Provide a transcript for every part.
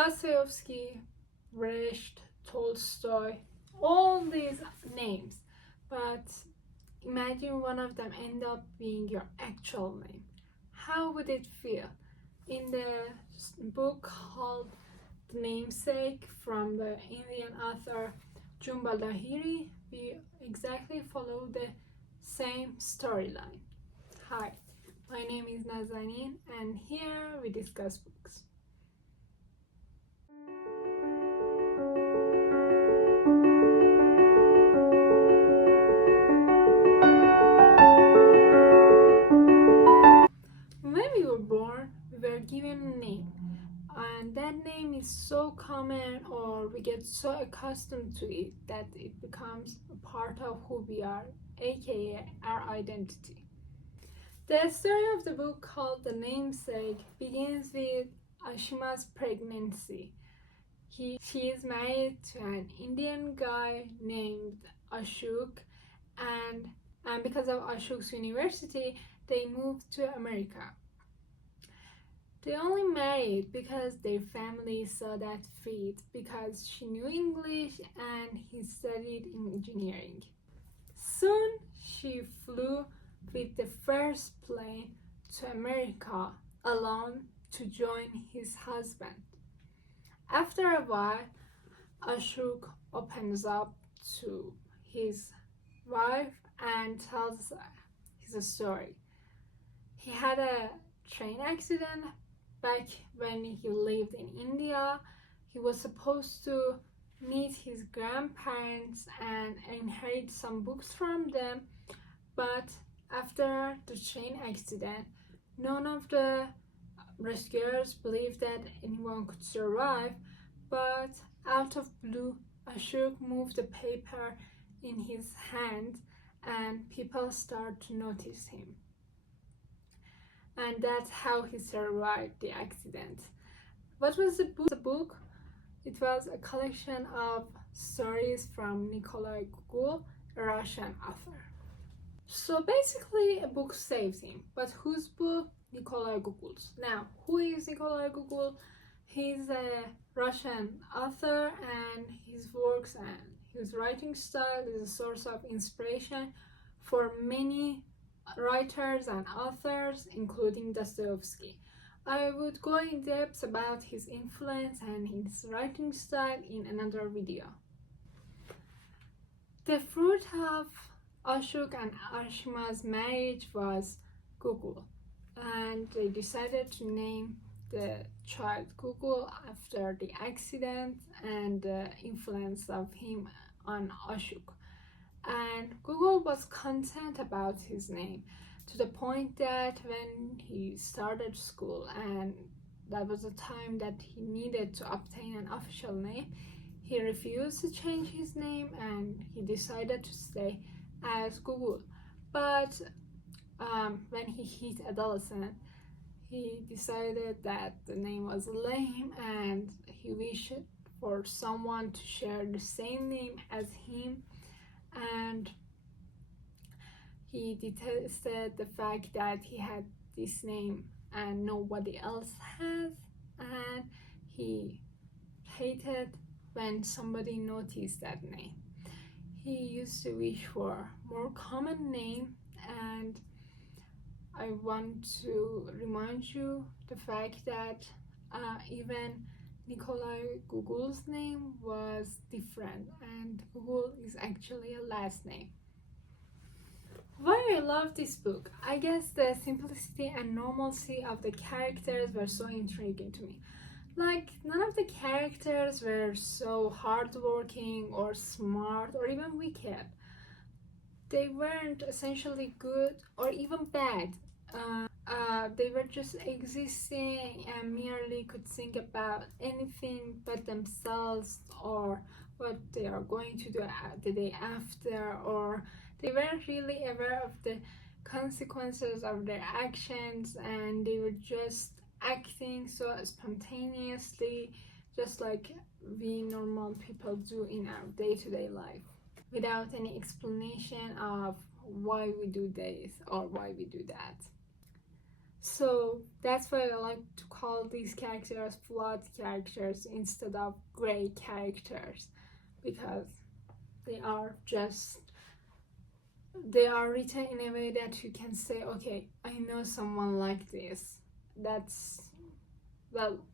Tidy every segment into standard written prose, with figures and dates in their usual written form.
Dostoevsky, Brecht, Tolstoy, all these names, but imagine one of them end up being your actual name. How would it feel? In the book called The Namesake from the Indian author Jumpa Lahiri, we exactly follow the same storyline. Hi, my name is Nazanin, and here we discuss books. When we were born, we were given a name, and that name is so common, or we get so accustomed to it, that it becomes a part of who we are, aka our identity. The story of the book called The Namesake begins with Ashima's pregnancy. She is married to an Indian guy named Ashok, and because of Ashok's university, they moved to America. They only married because their family saw that fit, because she knew English and he studied engineering. Soon she flew with the first plane to America alone to join his husband. After a while, Ashok opens up to his wife and tells his story. He had a train accident back when he lived in India. He was supposed to meet his grandparents and inherit some books from them, but after the train accident, none of the rescuers believed that anyone could survive, but out of blue, Ashok moved the paper in his hand and people start to notice him. And that's how he survived the accident. What was the book? It was a collection of stories from Nikolai Gogol, a Russian author. So basically, a book saves him. But whose book? Nikolai Gogol's. Now, who is Nikolai Gogol? He's a Russian author, and his works and his writing style is a source of inspiration for many writers and authors, including Dostoevsky. I would go in depth about his influence and his writing style in another video. The fruit of Ashok and Ashima's marriage was Gogol, and they decided to name the child Gogol after the accident and the influence of him on Ashok. And Gogol was content about his name, to the point that when he started school, and that was the time that he needed to obtain an official name, he refused to change his name and he decided to stay as Gogol. But when he hit adolescence, he decided that the name was lame and he wished for someone to share the same name as him. And he detested the fact that he had this name and nobody else has, and he hated when somebody noticed that name. He used to wish for more common name, and I want to remind you the fact that even Nikolai Gogol's name was different, and Gogol is actually a last name. Why I love this book? I guess the simplicity and normalcy of the characters were so intriguing to me. Like, none of the characters were so hardworking or smart or even wicked. They weren't essentially good or even bad. They were just existing and merely could think about anything but themselves, or what they are going to do the day after, or they weren't really aware of the consequences of their actions, and they were just acting so spontaneously, just like we normal people do in our day-to-day life, without any explanation of why we do this or why we do that. So that's why I like to call these characters flawed characters instead of gray characters, because they are written in a way that you can say, okay, I know someone like this.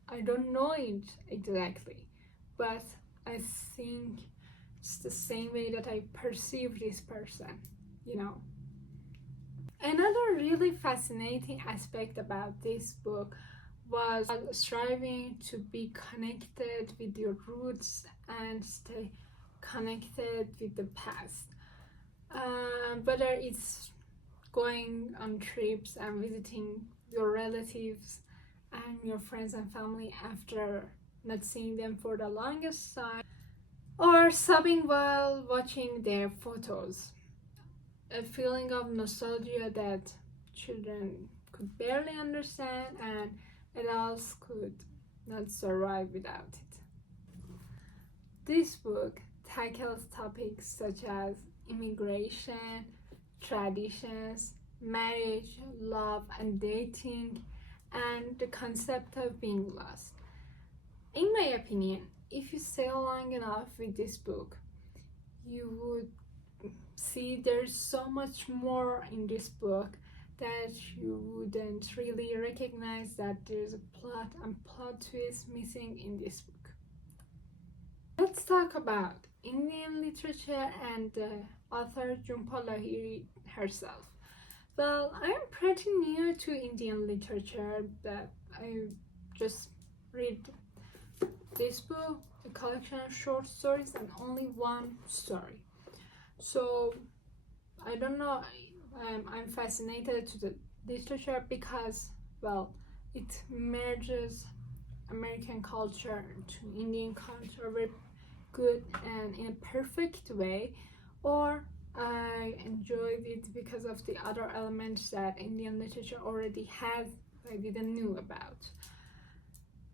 I don't know it exactly, but I think it's the same way that I perceive this person, you know. Another really fascinating aspect about this book was striving to be connected with your roots and stay connected with the past. Whether it's going on trips and visiting your relatives and your friends and family after not seeing them for the longest time, or sobbing while watching their photos. A feeling of nostalgia that children could barely understand and adults could not survive without it. This book tackles topics such as immigration, traditions, marriage, love, and dating, and the concept of being lost. In my opinion, if you stay long enough with this book, you would see there's so much more in this book that you wouldn't really recognize that there's a plot and plot twist missing in this book. Let's talk about Indian literature and the author Jumpa Lahiri herself. Well, I'm pretty new to Indian literature, but I just read this book, a collection of short stories, and only one story. So I don't know, I'm fascinated to the literature because, well, it merges American culture to Indian culture very good and in a perfect way, or I enjoyed it because of the other elements that Indian literature already has I didn't know about.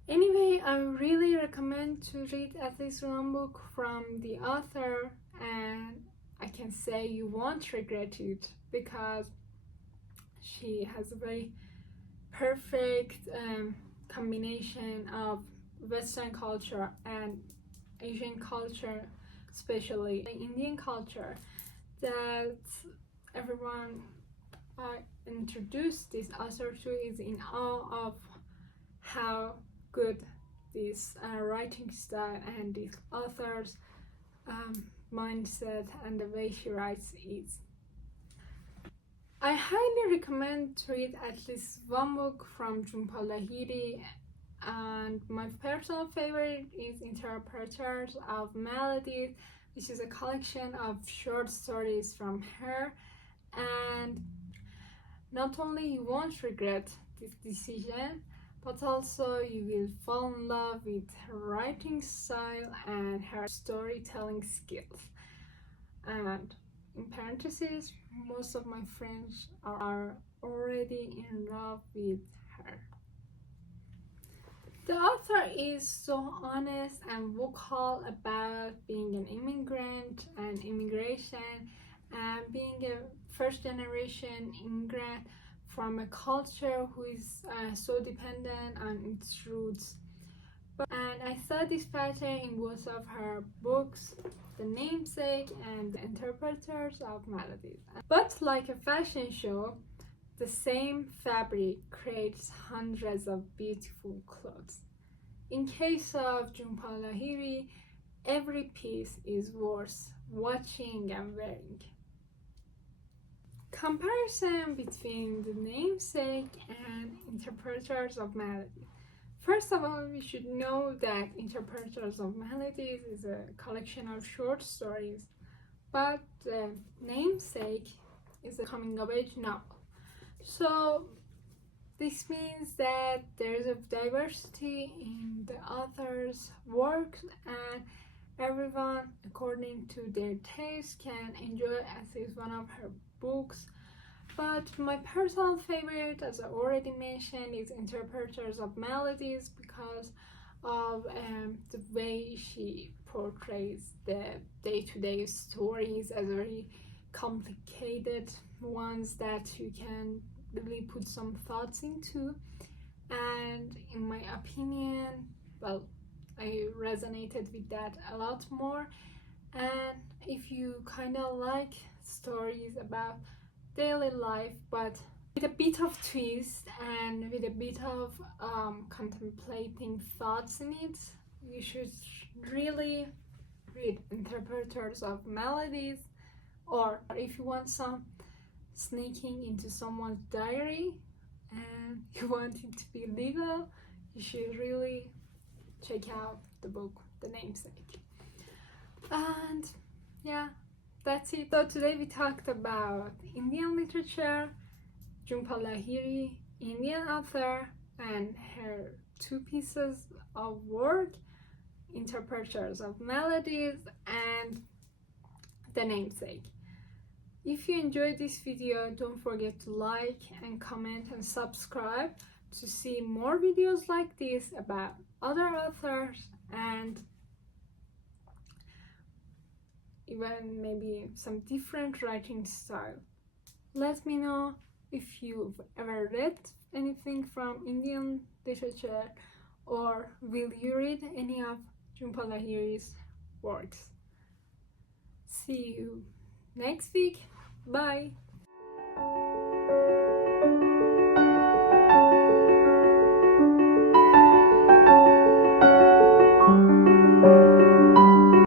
Anyway, I really recommend to read at least one book from the author, and I can say you won't regret it because she has a very perfect combination of Western culture and Asian culture, especially Indian culture, that everyone introduced this author to is in awe of how good this writing style and this author's mindset and the way she writes is. I highly recommend to read at least one book from Jumpa Lahiri, and my personal favorite is Interpreters of Maladies, which is a collection of short stories from her. And not only you won't regret this decision, but also you will fall in love with her writing style and her storytelling skills. And in parentheses, most of my friends are already in love with her. The author is so honest and vocal about being an immigrant and immigration and being a first generation immigrant from a culture who is so dependent on its roots. And I saw this pattern in both of her books, The Namesake and The Interpreters of Maladies. But like a fashion show, the same fabric creates hundreds of beautiful clothes. In case of Jumpa Lahiri, every piece is worth watching and wearing. Comparison between The Namesake and Interpreters of Maladies. First of all, we should know that Interpreters of Maladies is a collection of short stories, but The Namesake is a coming-of-age novel. So this means that there is a diversity in the author's work, and everyone, according to their taste, can enjoy at least one of her books. But my personal favorite, as I already mentioned, is Interpreters of Maladies because of the way she portrays the day-to-day stories as very complicated ones that you can really put some thoughts into. And in opinion. Well, I resonated with that a lot more. And if you kind of like stories about daily life but with a bit of twist and with a bit of contemplating thoughts in it, you should really read Interpreters of Maladies. Or if you want some sneaking into someone's diary and you want it to be legal, you should really check out the book The Namesake. And yeah, that's it. So today we talked about Indian literature, Jumpa Lahiri, Indian author, and her 2 pieces of work, Interpreters of Maladies and The Namesake. If you enjoyed this video, don't forget to like and comment and subscribe to see more videos like this about other authors and even maybe some different writing style. Let me know if you've ever read anything from Indian literature, or will you read any of Jhumpa Lahiri's works. See you next week. Bye.